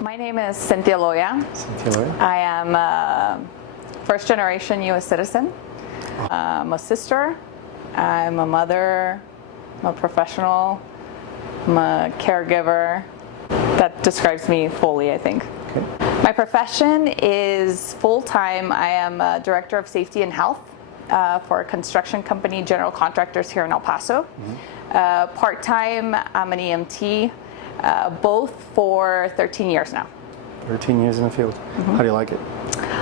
My name is Cynthia Loya. Cynthia Loya. I am a first-generation U.S. citizen. I'm a sister. I'm a mother. I'm a professional. I'm a caregiver. That describes me fully, I think. Okay. My profession is full-time. I am a director of safety and health for a construction company, general contractors here in El Paso. Mm-hmm. Part-time, I'm an EMT. Both for 13 years now. 13 years in the field. Mm-hmm. How do you like it?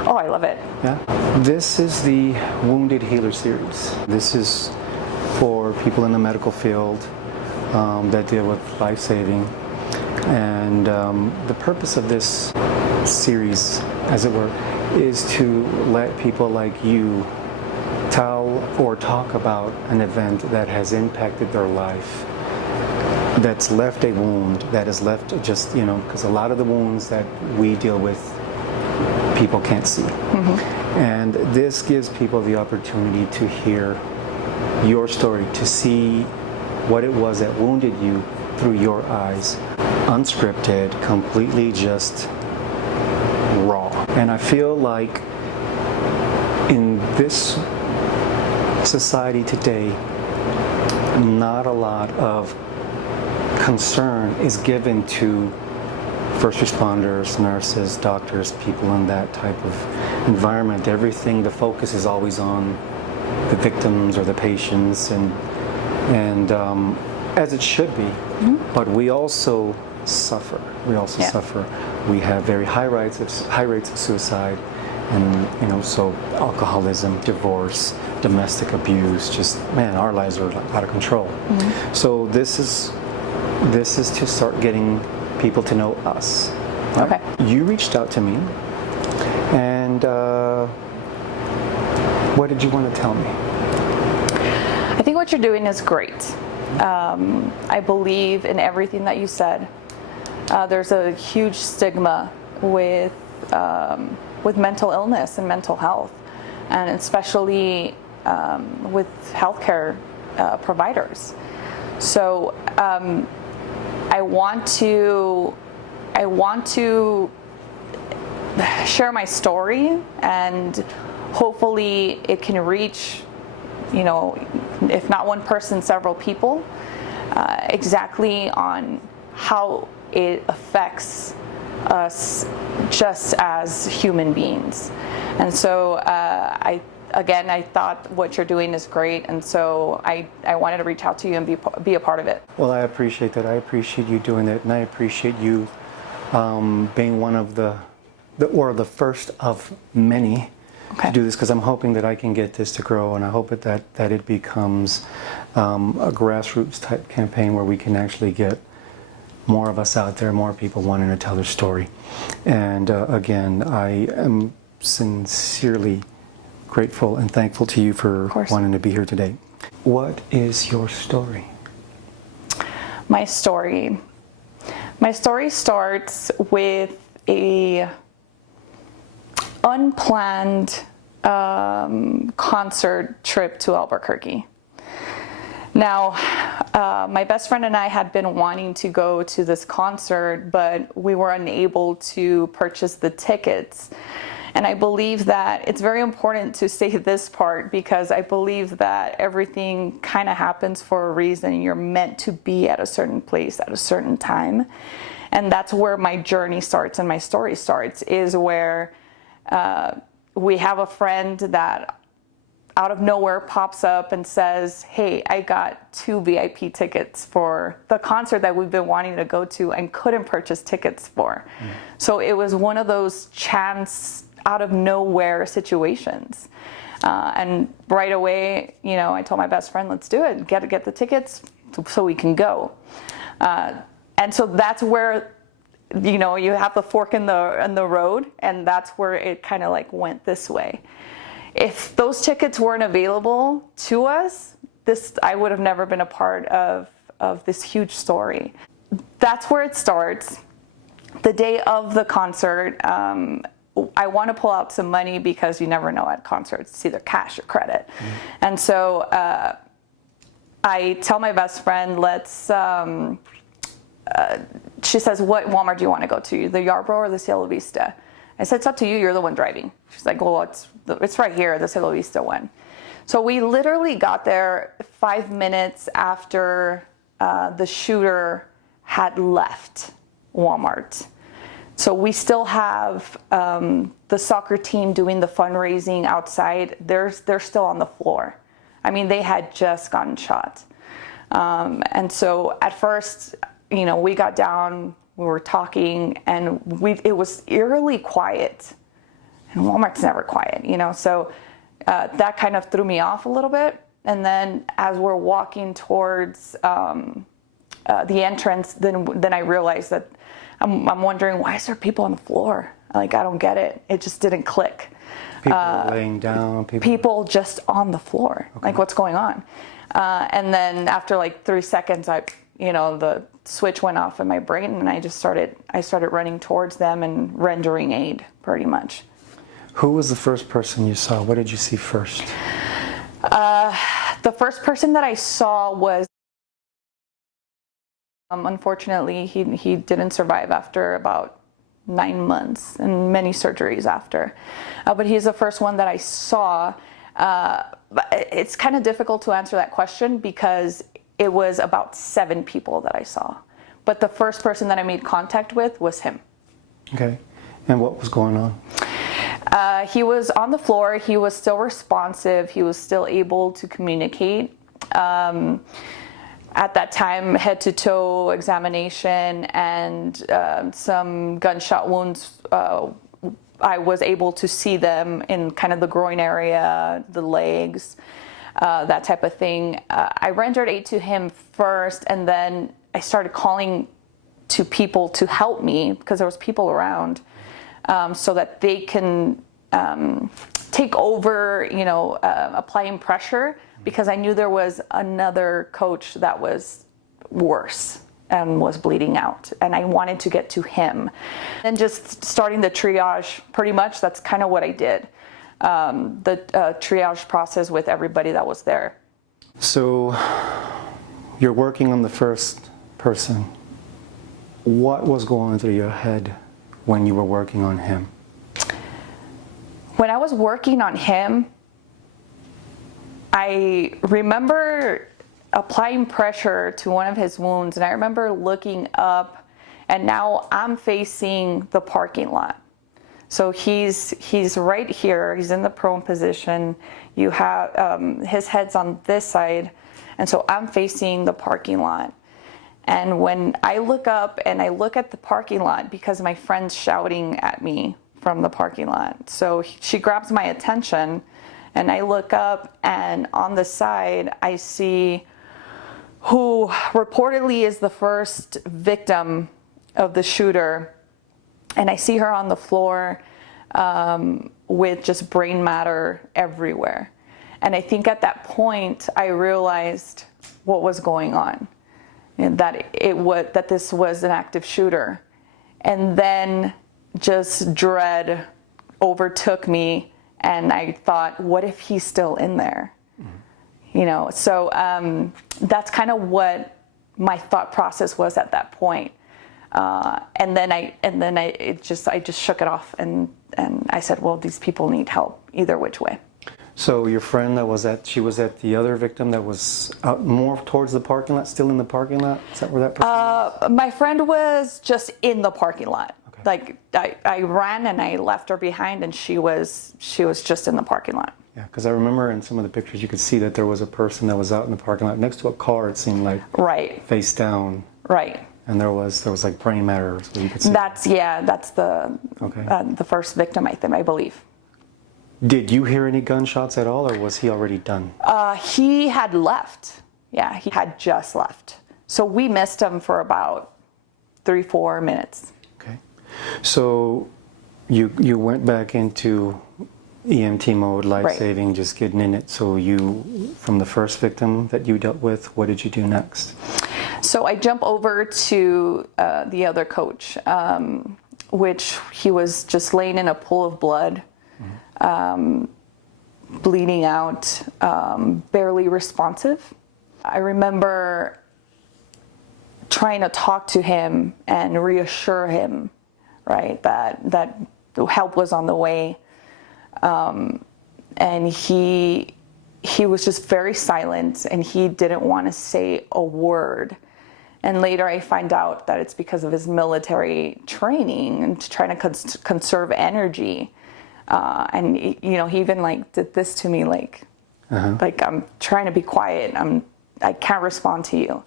Oh, I love it. Yeah. This is the Wounded Healer series. This is for people in the medical field that deal with life-saving. And the purpose of this series, as it were, is to let people like you tell or talk about an event that has impacted their life, that's left a wound, that has left just, because a lot of the wounds that we deal with, people can't see. Mm-hmm. And this gives people the opportunity to hear your story, to see what it was that wounded you through your eyes, unscripted, completely just raw. And I feel like in this society today, not a lot of concern is given to first responders, nurses, doctors, people in that type of environment. Everything, the focus is always on the victims or the patients, and as it should be. Mm-hmm. But we also suffer. Suffer. We have very high rates of suicide, and so alcoholism, divorce, domestic abuse. Just our lives are out of control. Mm-hmm. So this is to start getting people to know us. Right? Okay. You reached out to me, and what did you want to tell me? I think what you're doing is great. I believe in everything that you said. There's a huge stigma with mental illness and mental health, and especially with healthcare providers. So I want to share my story, and hopefully it can reach, if not one person, several people, exactly on how it affects us just as human beings. And so I thought what you're doing is great, and so I wanted to reach out to you and be a part of it. Well, I appreciate that. I appreciate you doing that, and I appreciate you being one of the first of many to do this, because I'm hoping that I can get this to grow, and I hope that it becomes a grassroots type campaign where we can actually get more of us out there, more people wanting to tell their story. And again, I am sincerely grateful and thankful to you for wanting to be here today. What is your story? My story starts with a unplanned concert trip to Albuquerque. Now, my best friend and I had been wanting to go to this concert, but we were unable to purchase the tickets. And I believe that it's very important to say this part, because I believe that everything kind of happens for a reason. You're meant to be at a certain place at a certain time. And that's where my journey starts and my story starts, is where we have a friend that out of nowhere pops up and says, hey, I got 2 VIP tickets for the concert that we've been wanting to go to and couldn't purchase tickets for. Mm. So it was one of those chance out of nowhere situations. And right away, I told my best friend, let's do it, get the tickets so we can go. And so that's where, you have the fork in the road, and that's where it kind of like went this way. If those tickets weren't available to us, I would have never been a part of this huge story. That's where it starts. The day of the concert, I want to pull out some money, because you never know at concerts. It's either cash or credit. Mm-hmm. And so I tell my best friend, let's she says, what Walmart do you want to go to, the Yarborough or the Cielo Vista? I said, it's up to you, you're the one driving. She's like, well, it's right here, the Cielo Vista one. So we literally got there 5 minutes after the shooter had left Walmart. So we still have the soccer team doing the fundraising outside. They're still on the floor. I mean, they had just gotten shot. And so at first, we got down, we were talking, and it was eerily quiet. And Walmart's never quiet, so that kind of threw me off a little bit. And then as we're walking towards the entrance, then I realized that I'm wondering, why is there people on the floor? Like, I don't get it. It just didn't click. People laying down. People just on the floor. Okay. Like, what's going on? And then after like 3 seconds, the switch went off in my brain, and I started running towards them and rendering aid, pretty much. Who was the first person you saw? What did you see first? The first person that I saw was, unfortunately, he didn't survive after about 9 months and many surgeries after. But he's the first one that I saw. But it's kind of difficult to answer that question because it was about 7 people that I saw. But the first person that I made contact with was him. Okay. And what was going on? He was on the floor. He was still responsive. He was still able to communicate. At that time, head-to-toe examination and some gunshot wounds. I was able to see them in kind of the groin area, the legs, that type of thing. I rendered aid to him first, and then I started calling to people to help me because there was people around, so that they can take over, applying pressure, because I knew there was another coach that was worse and was bleeding out, and I wanted to get to him. And just starting the triage, pretty much, that's kind of what I did. The triage process with everybody that was there. So you're working on the first person. What was going through your head when you were working on him? When I was working on him, I remember applying pressure to one of his wounds, and I remember looking up, and now I'm facing the parking lot. So he's right here. He's in the prone position. You have his head's on this side, and so I'm facing the parking lot. And when I look up and I look at the parking lot, because my friend's shouting at me from the parking lot, so she grabs my attention, and I look up, and on the side I see who reportedly is the first victim of the shooter. And I see her on the floor with just brain matter everywhere. And I think at that point I realized what was going on, and that this was an active shooter. And then just dread overtook me, and I thought, what if he's still in there? So that's kind of what my thought process was at that point. And then I just shook it off, and I said, well, these people need help either which way. So your friend she was at the other victim that was out more towards the parking lot, still in the parking lot? Is that where that person was? My friend was just in the parking lot. Okay. Like I ran and I left her behind, and she was just in the parking lot. Yeah, because I remember in some of the pictures you could see that there was a person that was out in the parking lot next to a car, it seemed like. Right. Face down. Right. And there was like brain matter, so you could see. That's the first victim, I believe. Did you hear any gunshots at all, or was he already done? He had left. Yeah, he had just left. So we missed him for about 3-4 minutes. Okay. So you went back into EMT mode, life-saving, right, just getting in it. So from the first victim that you dealt with, what did you do next? So I jump over to the other coach, which he was just laying in a pool of blood, bleeding out, barely responsive. I remember trying to talk to him and reassure him, right, that help was on the way. And he was just very silent, and he didn't want to say a word. And later I find out that it's because of his military training and trying to conserve energy. And he even like did this to me, like I'm trying to be quiet. I can't respond to you.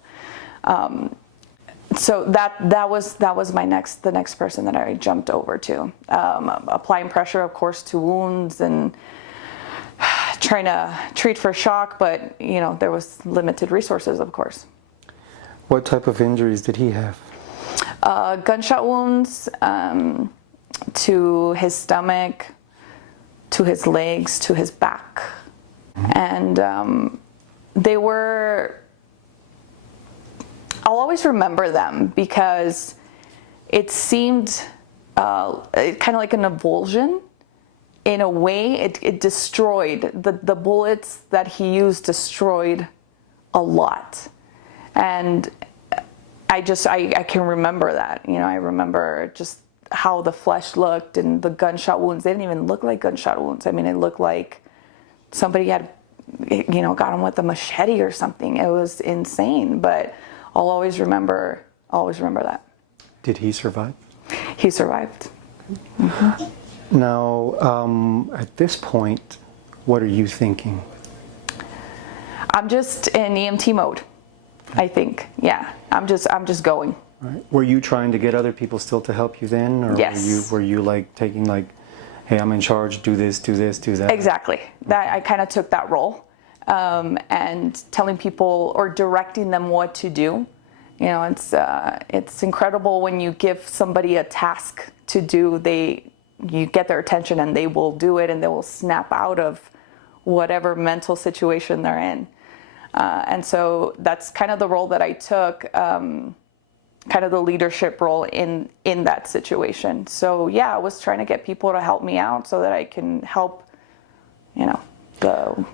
So that was the next person that I jumped over to, applying pressure, of course, to wounds and trying to treat for shock, but there was limited resources, of course. What type of injuries did he have? Gunshot wounds to his stomach, to his legs, to his back, and they were. I'll always remember them because it seemed kind of like an avulsion. In a way, it destroyed, the bullets that he used destroyed a lot. And I can remember that. I remember just how the flesh looked and the gunshot wounds. They didn't even look like gunshot wounds. I mean, it looked like somebody had, got him with a machete or something. It was insane, but I'll always remember that. Did he survive? He survived. Mm-hmm. Now, at this point, what are you thinking? I'm just in EMT mode, I think. Yeah, I'm just going. Right. Were you trying to get other people still to help you then? Or Yes. were you like taking like, hey, I'm in charge, do this, do this, do that? Exactly. That I kind of took that role, and telling people or directing them what to do. It's incredible when you give somebody a task to do, you get their attention and they will do it, and they will snap out of whatever mental situation they're in. And so that's kind of the role that I took, kind of the leadership role in that situation. So yeah, I was trying to get people to help me out so that I can help, the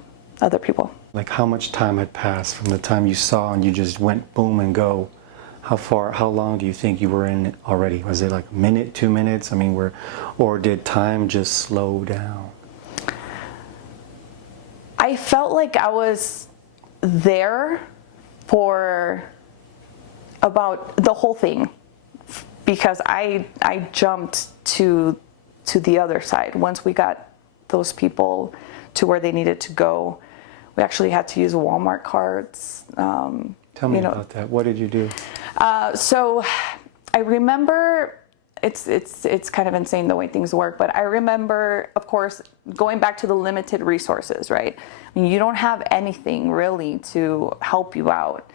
other people. Like how much time had passed from the time you saw and you just went boom and go? How long do you think you were in it already? Was it like a minute, 2 minutes? I mean, or did time just slow down? I felt like I was there for about the whole thing, because I jumped to the other side. Once we got those people to where they needed to go, we actually had to use Walmart carts. Tell me about that. What did you do? So I remember, it's kind of insane the way things work, but I remember, of course, going back to the limited resources, right? I mean, you don't have anything really to help you out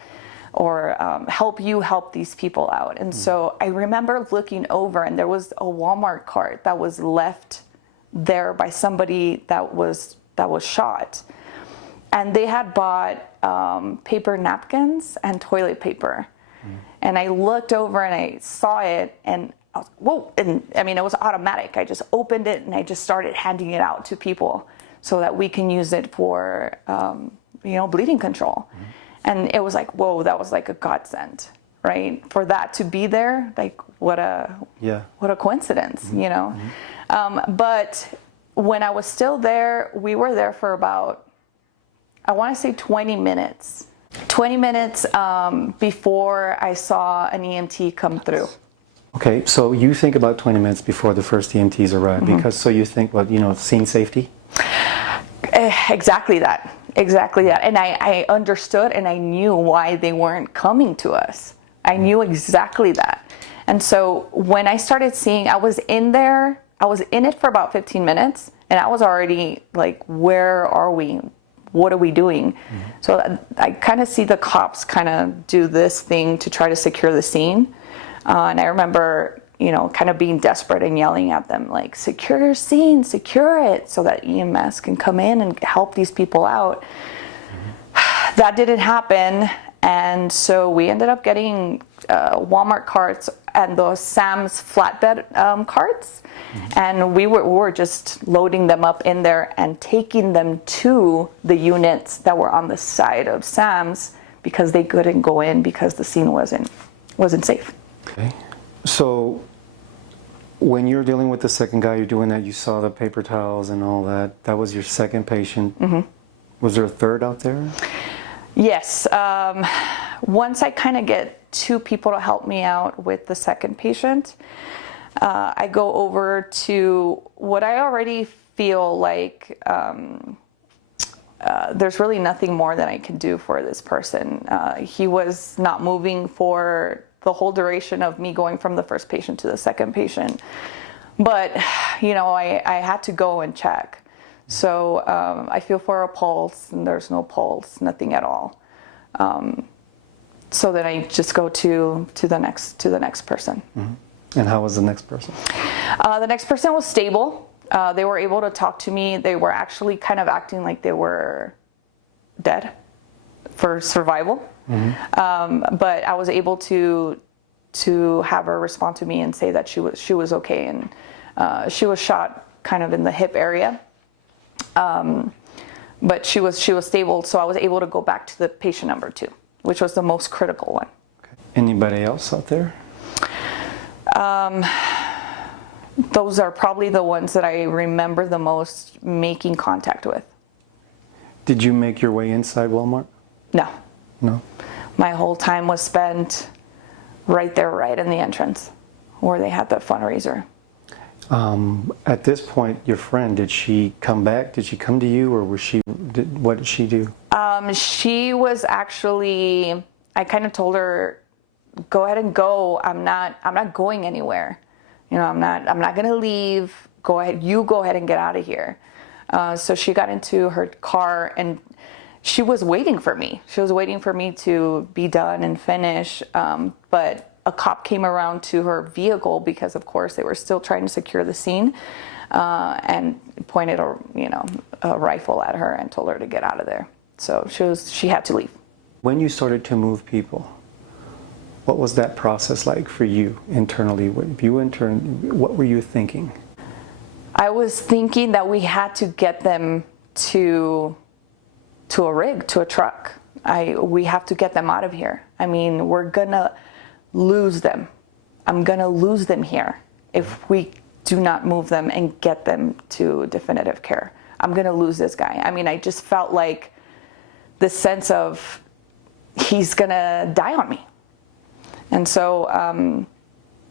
or help these people out. And so I remember looking over, and there was a Walmart cart that was left there by somebody that was shot. And they had bought paper napkins and toilet paper. And I looked over and I saw it, and I was, whoa, and I mean, it was automatic. I just opened it and I just started handing it out to people so that we can use it for, bleeding control. And it was like, whoa, that was like a godsend, right? For that to be there, like what a coincidence, But when I was still there, we were there for about, I want to say 20 minutes. 20 minutes before I saw an EMT come through. Okay, so you think about 20 minutes before the first EMTs arrive, because so you think, scene safety? Exactly that. And I understood, and I knew why they weren't coming to us. I knew exactly that. And so when I started seeing, I was in it for about 15 minutes, and I was already like, where are we? What are we doing? So I kind of see the cops kind of do this thing to try to secure the scene. And I remember, kind of being desperate and yelling at them, like, secure your scene, secure it, so that EMS can come in and help these people out. That didn't happen. And so we ended up getting Walmart carts and those Sam's flatbed carts. And we were just loading them up in there and taking them to the units that were on the side of Sam's, because they couldn't go in because the scene wasn't wasn't safe. Okay. So when you're dealing with the second guy, you're doing that, you saw the paper towels and all that. That was your second patient. Was there a third out there? Yes. Once I kind of get two people to help me out with the second patient, I go over to what I already feel like there's really nothing more that I can do for this person. He was not moving for the whole duration of me going from the first patient to the second patient. But, I had to go and check. So I feel for a pulse, and there's no pulse, nothing at all. So then I just go to the next person. And how was the next person? The next person was stable. They were able to talk to me. They were actually kind of acting like they were dead for survival. But I was able to have her respond to me and say that she was okay, and she was shot kind of in the hip area. But she was stable, so I was able to go back to the patient number 2, which was the most critical one. Okay. Anybody else out there? Those are probably the ones that I remember the most making contact with. Did you make your way inside Walmart? No. No? My whole time was spent right there, right in the entrance where they had the fundraiser. At this point, your friend, did she come back? Did she come to you, or what did she do? She was actually, I kind of told her, go ahead and go. I'm not going anywhere. I'm not going to leave. Go ahead. You go ahead and get out of here. So she got into her car, and she was waiting for me. She was waiting for me to be done and finish. But a cop came around to her vehicle because, of course, they were still trying to secure the scene, and pointed a rifle at her and told her to get out of there. So she had to leave. When you started to move people, what was that process like for you internally? What were you thinking? I was thinking that we had to get them to a rig, to a truck. We have to get them out of here. I mean, we're gonna lose them. I'm gonna lose them here if we do not move them and get them to definitive care. I'm gonna lose this guy. I mean, I just felt like the sense of he's gonna die on me. And so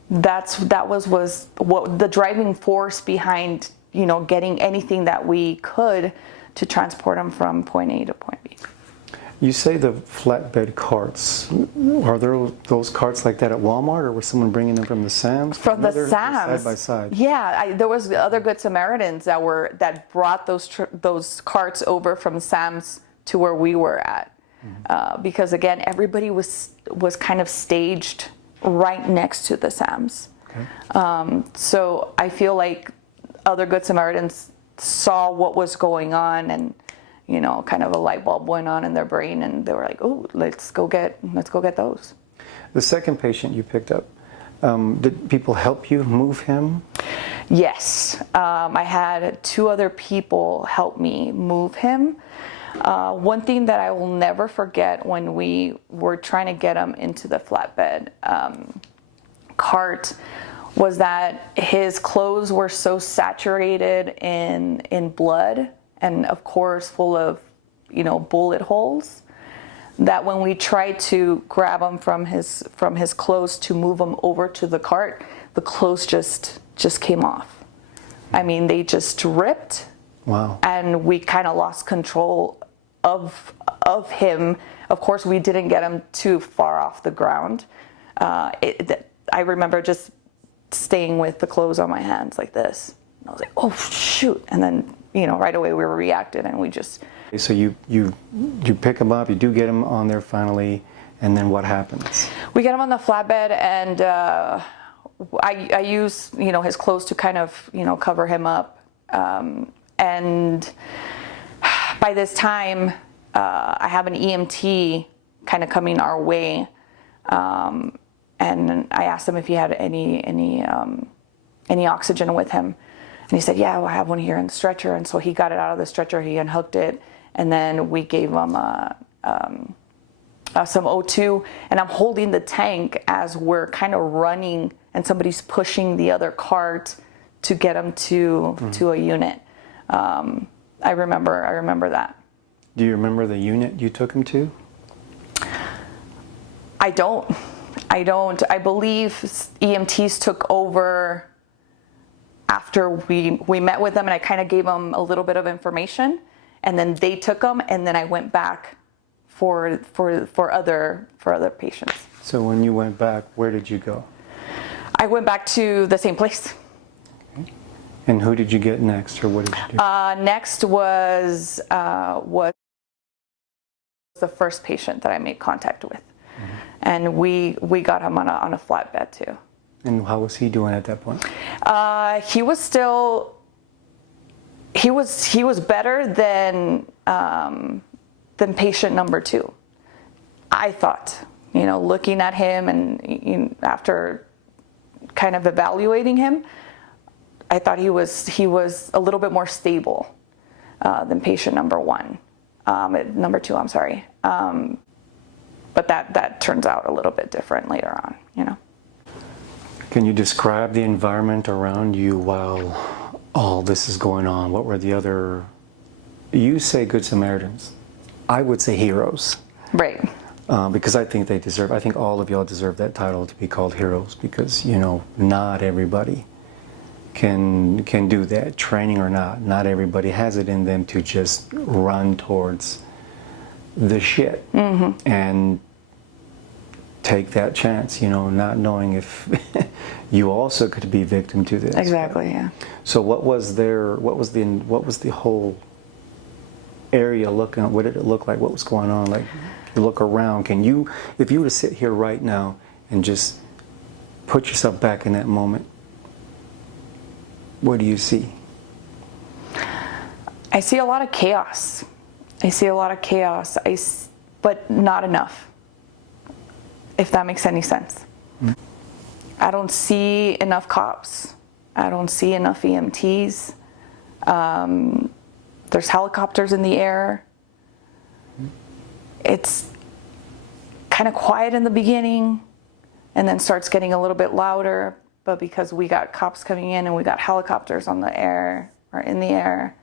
that was what the driving force behind, getting anything that we could to transport him from point A to point B. You say the flatbed carts. Are there those carts like that at Walmart, or was someone bringing them from the Sam's? From the Sam's. Side by side. Yeah, there was other Good Samaritans that brought those carts over from Sam's to where we were at. Because again, everybody was kind of staged right next to the Sam's. Okay. So I feel like other Good Samaritans saw what was going on, and kind of a light bulb went on in their brain, and they were like, "Oh, let's go get those." The second patient you picked up, did people help you move him? Yes, I had 2 other people help me move him. One thing that I will never forget when we were trying to get him into the flatbed cart was that his clothes were so saturated in blood, and of course full of bullet holes, that when we tried to grab him from his clothes to move him over to the cart, the clothes just came off. I mean, they just ripped. Wow. And we kind of lost control of him. Of course, we didn't get him too far off the ground. I remember just staying with the clothes on my hands like this. And I was like, oh shoot! And then right away we reacted, and we just. So you pick him up, you do get him on there finally, and then what happens? We get him on the flatbed, and I use his clothes to kind of cover him up, and by this time I have an EMT kind of coming our way, and I asked him if he had any oxygen with him, and he said, yeah, well, I have one here in the stretcher. And so he got it out of the stretcher, he unhooked it, and then we gave him some O2, and I'm holding the tank as we're kind of running, and somebody's pushing the other cart to get him to a unit. I remember that. Do you remember the unit you took him to? I don't. I believe EMTs took over after we met with them, and I kind of gave them a little bit of information, and then they took them, and then I went back for other patients. So when you went back, where did you go? I went back to the same place. Okay. And who did you get next, or what did you do? Next was the first patient that I made contact with, and we got him on a flatbed too. And how was he doing at that point? He was better than patient number 2. I thought, looking at him and after kind of evaluating him, I thought he was a little bit more stable than patient number 1, number 2. I'm sorry, but that turns out a little bit different later on. Can you describe the environment around you while all this is going on? What were the other? You say Good Samaritans. I would say heroes. Right. Because I think I think all of y'all deserve that title to be called heroes, because not everybody can do that, training or not. Not everybody has it in them to just run towards the shit and take that chance, not knowing if you also could be victim to this. Exactly. Yeah. So what was the whole area looking? What did it look like? What was going on? Like, you look around. If you were to sit here right now and just put yourself back in that moment, what do you see? I see a lot of chaos. But not enough, if that makes any sense. I don't see enough cops. I don't see enough EMTs. There's helicopters in the air. It's kind of quiet in the beginning and then starts getting a little bit louder, but because we got cops coming in and we got helicopters on the air or in the air,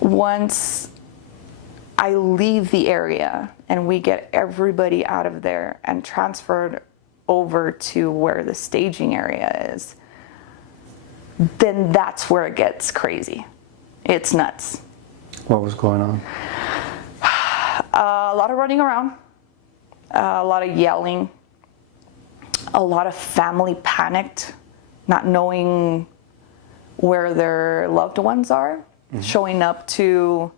once I leave the area and we get everybody out of there and transferred over to where the staging area is, then that's where it gets crazy. It's nuts. What was going on? A lot of running around, a lot of yelling, a lot of family panicked, not knowing where their loved ones are, showing up to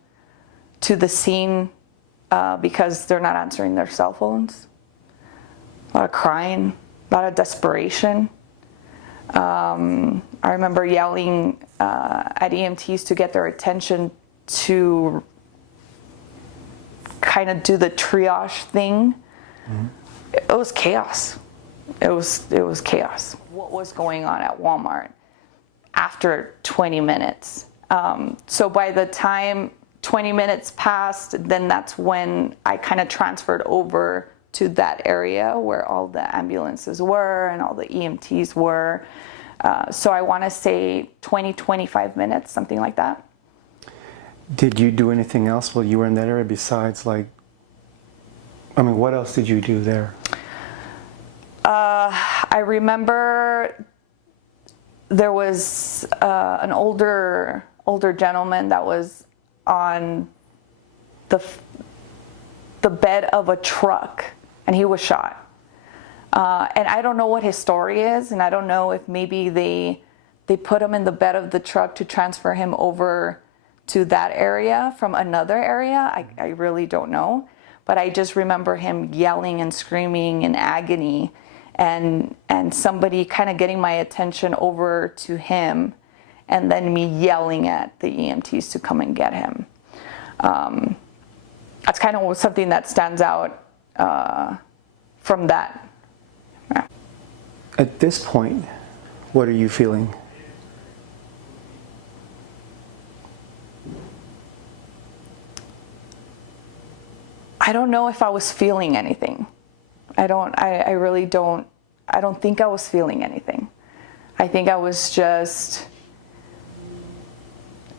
the scene because they're not answering their cell phones. A lot of crying, a lot of desperation. I remember yelling at EMTs to get their attention to kind of do the triage thing. It was chaos. It was chaos. What was going on at Walmart after 20 minutes? So by the time 20 minutes passed, then that's when I kind of transferred over to that area where all the ambulances were and all the EMTs were. So I want to say 25 minutes, something like that. Did you do anything else while you were in that area besides, what else did you do there? I remember there was an older gentleman that was on the bed of a truck, and he was shot. And I don't know what his story is, and I don't know if maybe they put him in the bed of the truck to transfer him over to that area from another area. I really don't know. But I just remember him yelling and screaming in agony, and somebody kind of getting my attention over to him, and then me yelling at the EMTs to come and get him. That's kind of something that stands out from that. Yeah. At this point, what are you feeling? I don't know if I was feeling anything. I really don't, I don't think I was feeling anything. I think I was just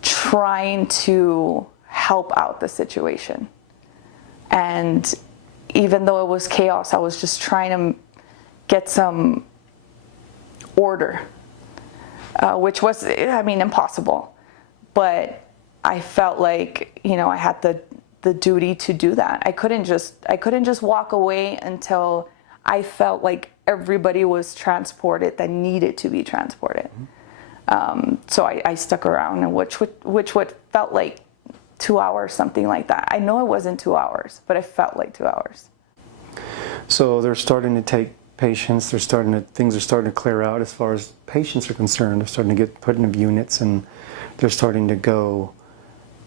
trying to help out the situation. And even though it was chaos, I was just trying to get some order, which was, I mean, impossible. But I felt like, you know, I had the duty to do that. I couldn't just walk away until I felt like everybody was transported that needed to be transported. So I stuck around, and which felt like 2 hours, something like that. I know it wasn't 2 hours, but it felt like 2 hours. So they're starting to take patients. Things are starting to clear out as far as patients are concerned. They're starting to get put into units, and they're starting to go.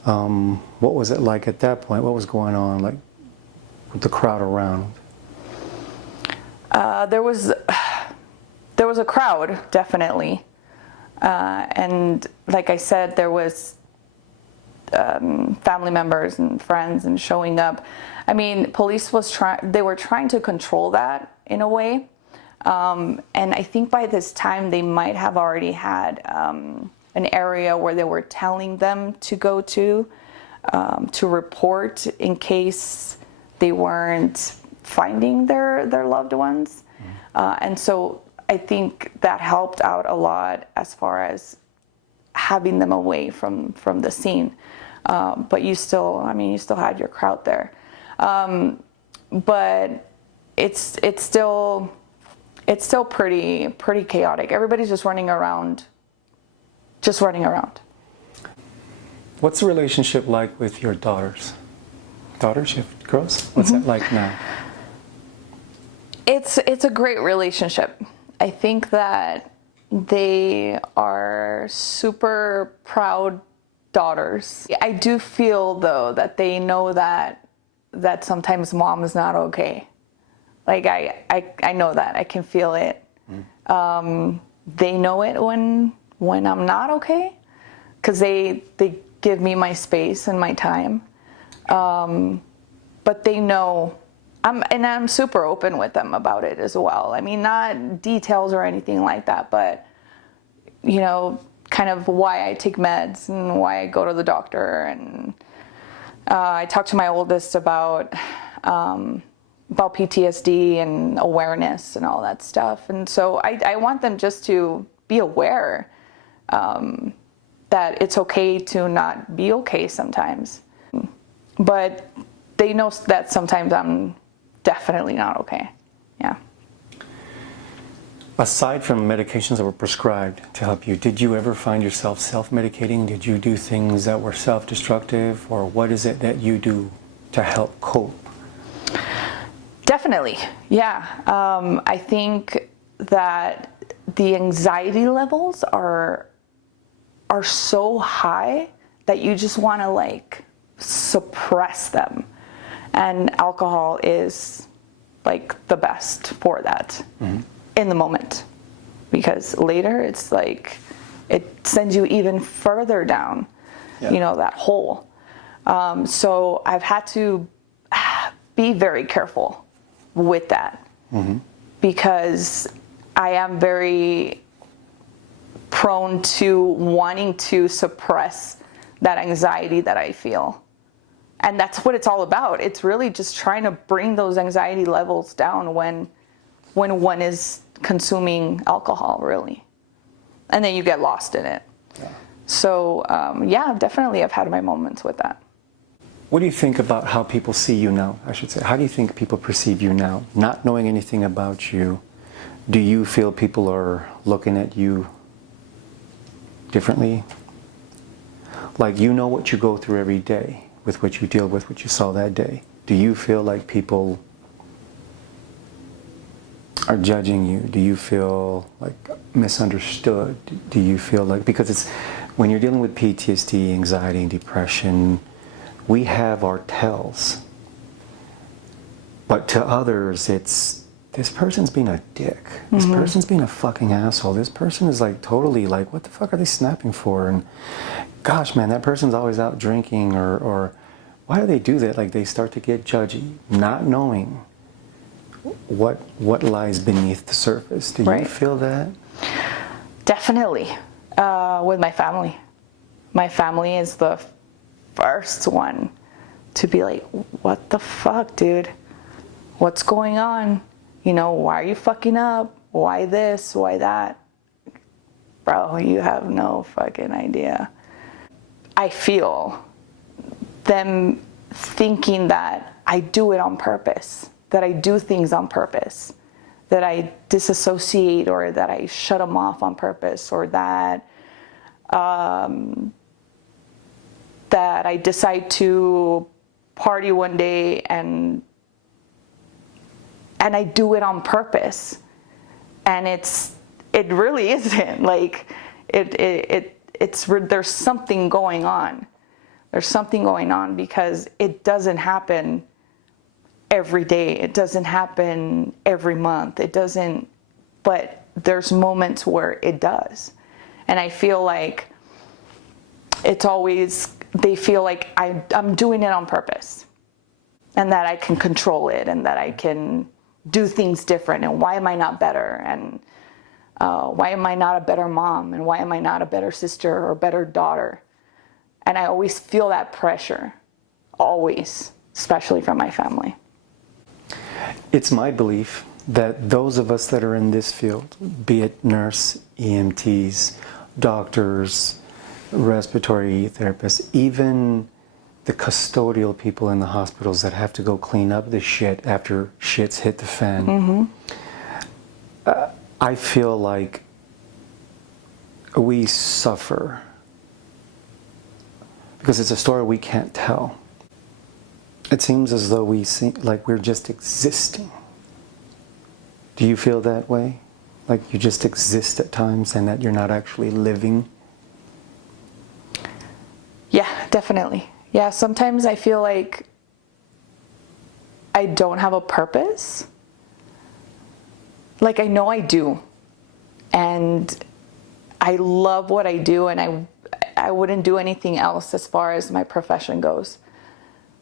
What was it like at that point? What was going on, like, with the crowd around? There was a crowd, definitely, and like I said, there was family members and friends and showing up. I mean, police they were trying to control that in a way, and I think by this time they might have already had an area where they were telling them to go to report in case they weren't finding their loved ones. And so I think that helped out a lot as far as having them away from the scene. But you still had your crowd there. But it's still pretty chaotic. Everybody's just running around. What's the relationship like with your daughters? Daughters? You have girls? What's that like now? It's a great relationship. I think that they are super proud daughters. I do feel, though, that they know that sometimes mom is not okay. Like, I know that. I can feel it. They know it when I'm not okay, because they give me my space and my time. But they know, I'm super open with them about it as well. I mean, not details or anything like that, but, you know, kind of why I take meds and why I go to the doctor. And I talk to my oldest about PTSD and awareness and all that stuff. And so I want them just to be aware that it's okay to not be okay sometimes. But they know that sometimes I'm definitely not okay. Yeah. Aside from medications that were prescribed to help you, did you ever find yourself self-medicating? Did you do things that were self-destructive? Or what is it that you do to help cope? Definitely, yeah. I think that the anxiety levels are so high that you just want to, like, suppress them. And alcohol is, like, the best for that in the moment. Because later it's like, it sends you even further down, you know, that hole. So I've had to be very careful with that, because I am very prone to wanting to suppress that anxiety that I feel. And that's what it's all about. It's really just trying to bring those anxiety levels down when one is consuming alcohol, really. And then you get lost in it. Yeah. So, yeah, definitely I've had my moments with that. What do you think about how people see you now, I should say? How do you think people perceive you now? Not knowing anything about you, do you feel people are looking at you differently? Like, you know what you go through every day with what you deal with, what you saw that day. Do you feel like people are judging you? Do you feel like misunderstood? Do you feel like, because it's, when you're dealing with PTSD, anxiety, and depression, we have our tells. But to others, it's, this person's being a dick. This person's being a fucking asshole. This person is like totally like, what the fuck are they snapping for? And gosh, man, that person's always out drinking, or why do they do that? Like they start to get judgy, not knowing what lies beneath the surface. Do you feel that? Definitely. With my family. My family is the first one to be like, what the fuck, dude? What's going on? You know, why are you fucking up? Why this? Why that? Bro, you have no fucking idea. I feel them thinking that I do it on purpose, that I do things on purpose, that I disassociate or that I shut them off on purpose, or that that I decide to party one day and I do it on purpose. And it really isn't. Like there's something going on. There's something going on because it doesn't happen every day. It doesn't happen every month. It doesn't, but there's moments where it does. And I feel like it's always, they feel like I'm doing it on purpose and that I can control it and that I can do things different. And why am I not better? And why am I not a better mom? And why am I not a better sister or better daughter? And I always feel that pressure, always, especially from my family. It's my belief that those of us that are in this field, be it nurse, EMTs, doctors, respiratory therapists, even the custodial people in the hospitals that have to go clean up the shit after shit's hit the fan, I feel like we suffer because it's a story we can't tell. It seems as though we seem like we're just existing. Do you feel that way? Like you just exist at times and that you're not actually living? Yeah, definitely. Yeah, sometimes I feel like I don't have a purpose. Like I know I do. And I love what I do, and I wouldn't do anything else as far as my profession goes.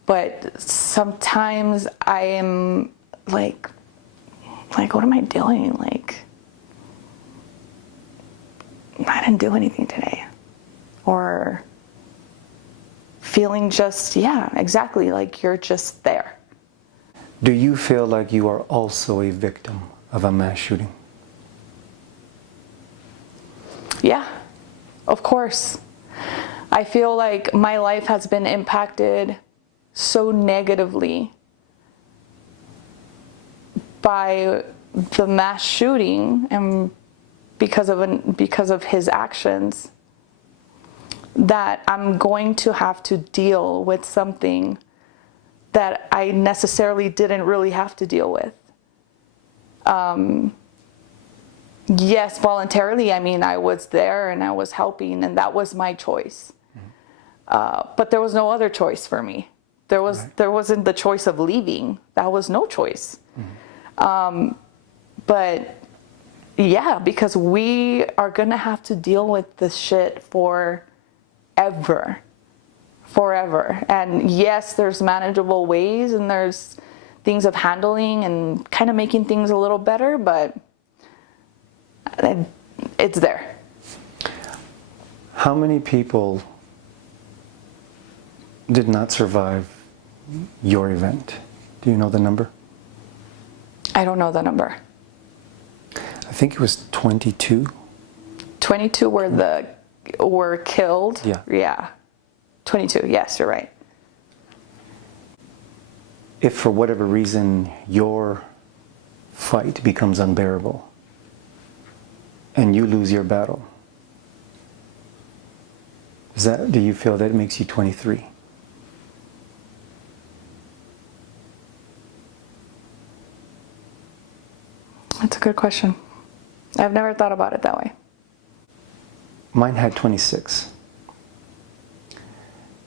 But sometimes I am like, what am I doing? Like, I didn't do anything today. Or feeling just, yeah, exactly, like you're just there. Do you feel like you are also a victim of a mass shooting? Yeah, of course. I feel like my life has been impacted so negatively by the mass shooting and because of his actions, that I'm going to have to deal with something that I necessarily didn't really have to deal with. Yes, voluntarily. I mean, I was there and I was helping, and that was my choice. But there was no other choice for me. There wasn't the choice of leaving. That was no choice. But yeah, because we are gonna have to deal with this shit forever. And yes, there's manageable ways and there's things of handling and kind of making things a little better, but it's there. How many people did not survive your event? Do you know the number? I don't know the number. I think it was 22. 22 were killed? Yeah. Yeah. 22, yes, you're right. If for whatever reason your fight becomes unbearable and you lose your battle, do you feel that makes you 23? That's a good question. I've never thought about it that way. Mine had 26.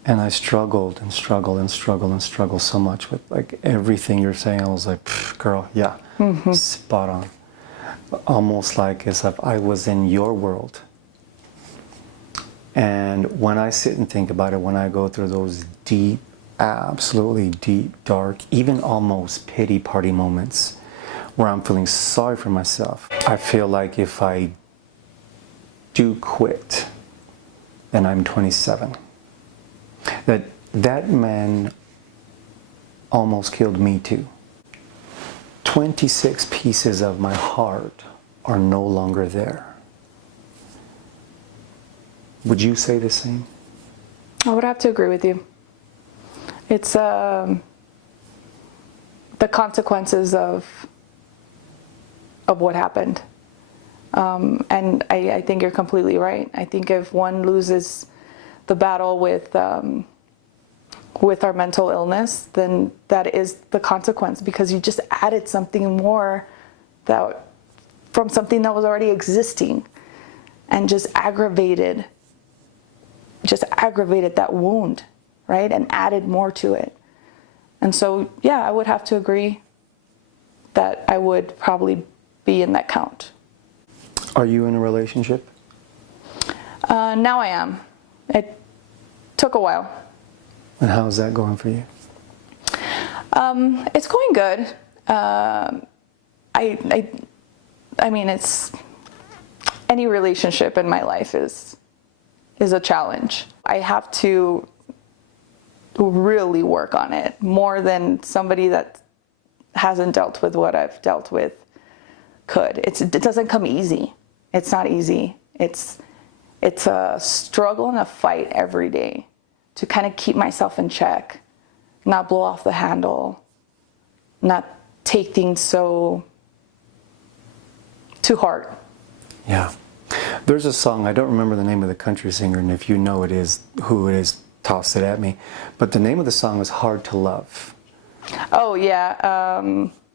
And I struggled and struggled and struggled and struggled so much with like everything you're saying. I was like, girl, yeah, spot on. Almost like as if I was in your world. And when I sit and think about it, when I go through those deep absolutely deep, dark, even almost pity party moments where I'm feeling sorry for myself. I feel like if I do quit and I'm 27, that man almost killed me too. 26 pieces of my heart are no longer there. Would you say the same? I would have to agree with you. It's the consequences of what happened. And I think you're completely right. I think if one loses the battle with our mental illness, then that is the consequence, because you just added something more from something that was already existing, and just aggravated that wound, right? And added more to it. And so, yeah, I would have to agree that I would probably be in that count. Are you in a relationship? Now I am. It took a while. And how's that going for you? It's going good. I mean, it's any relationship in my life is a challenge. I have to really work on it more than somebody that hasn't dealt with what I've dealt with could. It doesn't come easy. It's not easy. It's a struggle and a fight every day to kind of keep myself in check, not blow off the handle, not take things so too hard. Yeah. There's a song, I don't remember the name of the country singer, and if you know who it is, toss it at me. But the name of the song is Hard to Love. Oh, yeah.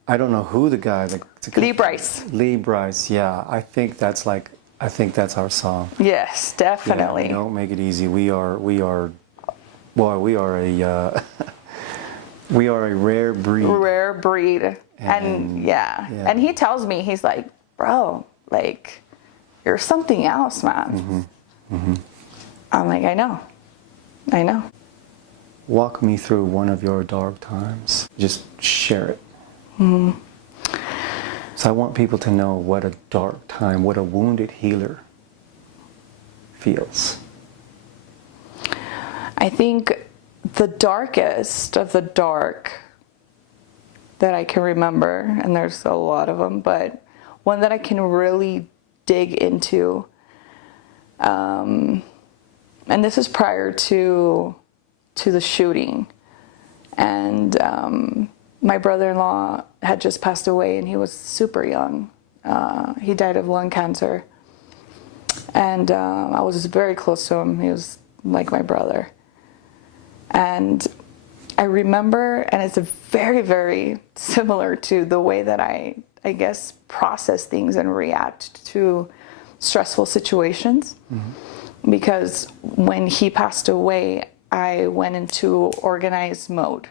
I don't know who the guy... Lee Bryce. Lee Bryce, yeah. I think that's our song. Yes, definitely. Yeah, don't make it easy. We are a we are a rare breed. Rare breed. And yeah. And he tells me, he's like, bro, like, you're something else, man. Mm-hmm. Mm-hmm. I'm like, I know. Walk me through one of your dark times. Just share it. Mm-hmm. So I want people to know what a dark time, what a wounded healer feels. I think the darkest of the dark that I can remember, and there's a lot of them, but one that I can really dig into, and this is prior to the shooting, and my brother-in-law had just passed away, and he was super young. He died of lung cancer, and I was very close to him. He was like my brother. And I remember, and it's very, very similar to the way that I guess, process things and react to stressful situations. Mm-hmm. Because when he passed away, I went into organized mode,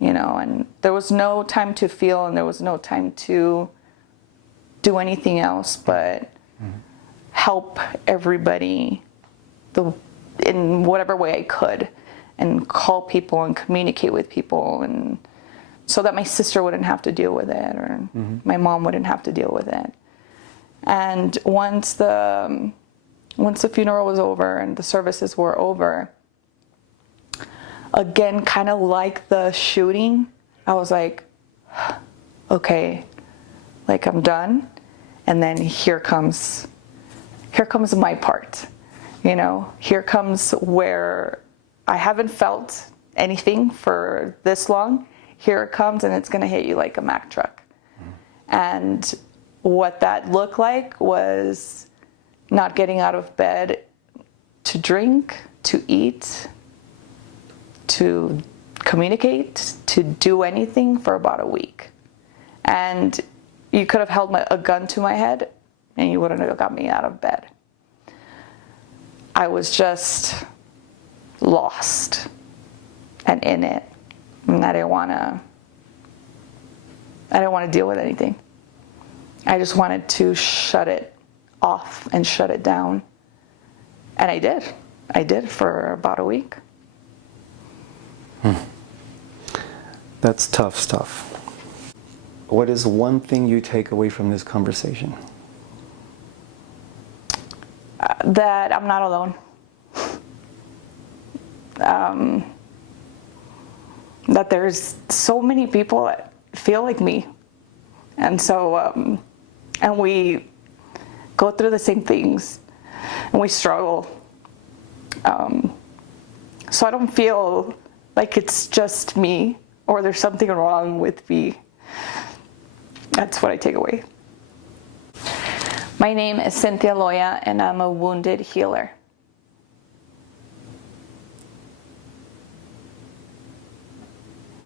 and there was no time to feel, and there was no time to do anything else but help everybody in whatever way I could, and call people and communicate with people, and so that my sister wouldn't have to deal with it, or my mom wouldn't have to deal with it. And once the funeral was over and the services were over, again, kind of like the shooting, I was like, okay, like, I'm done. And then here comes my part, here comes where I haven't felt anything for this long. Here it comes, and it's going to hit you like a Mack truck. And what that looked like was not getting out of bed to drink, to eat, to communicate, to do anything for about a week. And you could have held a gun to my head, and you wouldn't have got me out of bed. I was just lost and in it, and I didn't want to deal with anything. I just wanted to shut it off and shut it down, and I did for about a week. That's tough stuff. What is one thing you take away from this conversation? That I'm not alone. That there's so many people that feel like me. And so, and we go through the same things and we struggle. So I don't feel like it's just me or there's something wrong with me. That's what I take away. My name is Cynthia Loya and I'm a wounded healer.